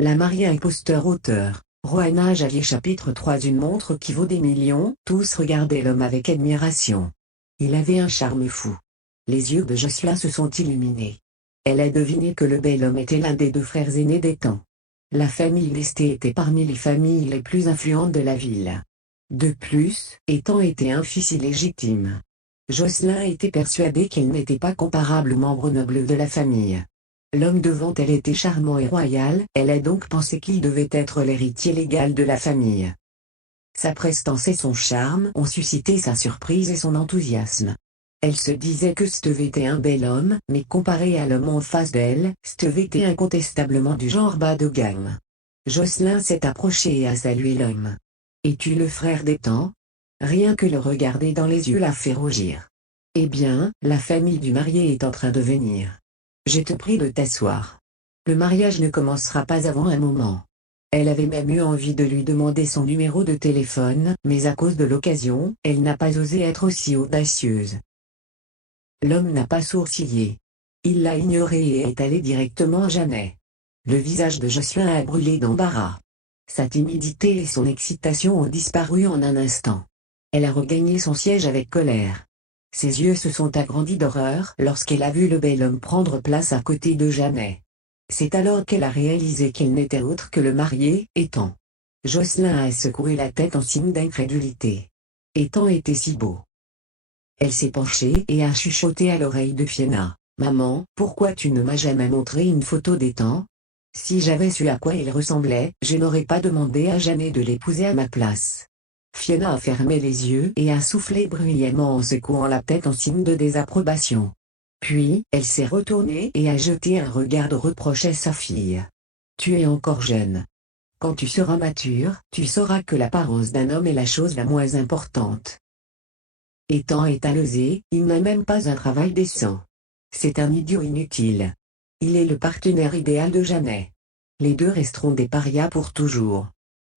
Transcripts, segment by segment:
La mariée imposteur-auteur, Rohanna Javier chapitre 3. Une montre qui vaut des millions. Tous regardaient l'homme avec admiration. Il avait un charme fou. Les yeux de Jocelyn se sont illuminés. Elle a deviné que le bel homme était l'un des deux frères aînés d'Ethan. La famille Lesté était parmi les familles les plus influentes de la ville. De plus, Ethan était un fils illégitime. Jocelyn était persuadé qu'il n'était pas comparable aux membres nobles de la famille. L'homme devant elle était charmant et royal, elle a donc pensé qu'il devait être l'héritier légal de la famille. Sa prestance et son charme ont suscité sa surprise et son enthousiasme. Elle se disait que Steve était un bel homme, mais comparé à l'homme en face d'elle, Steve était incontestablement du genre bas de gamme. Jocelyn s'est approché et a salué l'homme. « Es-tu le frère d'Ethan ?» Rien que le regarder dans les yeux l'a fait rougir. « Eh bien, la famille du marié est en train de venir. Je te prie de t'asseoir. Le mariage ne commencera pas avant un moment. » Elle avait même eu envie de lui demander son numéro de téléphone, mais à cause de l'occasion, elle n'a pas osé être aussi audacieuse. L'homme n'a pas sourcillé. Il l'a ignoré et est allé directement à Janet. Le visage de Jocelyn a brûlé d'embarras. Sa timidité et son excitation ont disparu en un instant. Elle a regagné son siège avec colère. Ses yeux se sont agrandis d'horreur lorsqu'elle a vu le bel homme prendre place à côté de Janet. C'est alors qu'elle a réalisé qu'il n'était autre que le marié, Ethan. Jocelyn a secoué la tête en signe d'incrédulité. Ethan était si beau. Elle s'est penchée et a chuchoté à l'oreille de Fiona. « Maman, pourquoi tu ne m'as jamais montré une photo d'Ethan ? Si j'avais su à quoi il ressemblait, je n'aurais pas demandé à Janet de l'épouser à ma place. » Fiona a fermé les yeux et a soufflé bruyamment en secouant la tête en signe de désapprobation. Puis, elle s'est retournée et a jeté un regard de reproche à sa fille. « Tu es encore jeune. Quand tu seras mature, tu sauras que l'apparence d'un homme est la chose la moins importante. Ethan est alésé, il n'a même pas un travail décent. C'est un idiot inutile. Il est le partenaire idéal de Janet. Les deux resteront des parias pour toujours. »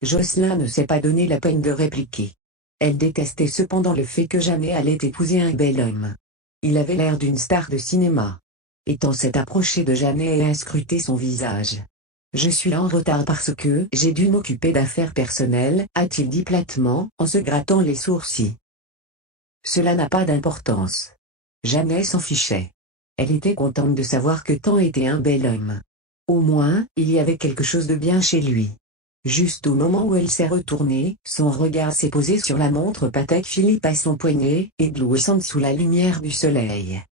Jocelyn ne s'est pas donné la peine de répliquer. Elle détestait cependant le fait que Janet allait épouser un bel homme. Il avait l'air d'une star de cinéma. Ethan s'est approché de Janet et a scruté son visage. « Je suis en retard parce que j'ai dû m'occuper d'affaires personnelles, » a-t-il dit platement, en se grattant les sourcils. Cela n'a pas d'importance. Janet s'en fichait. Elle était contente de savoir que Ethan était un bel homme. Au moins, il y avait quelque chose de bien chez lui. Juste au moment où elle s'est retournée, son regard s'est posé sur la montre Patek Philippe à son poignet, éblouissante sous la lumière du soleil.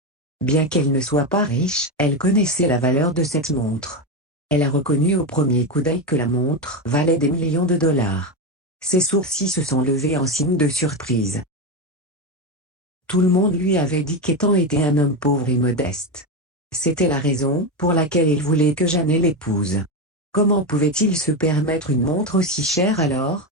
Bien qu'elle ne soit pas riche, elle connaissait la valeur de cette montre. Elle a reconnu au premier coup d'œil que la montre valait des millions de dollars. Ses sourcils se sont levés en signe de surprise. Tout le monde lui avait dit qu'Ethan était un homme pauvre et modeste. C'était la raison pour laquelle il voulait que Janet l'épouse. Comment pouvait-il se permettre une montre aussi chère alors ?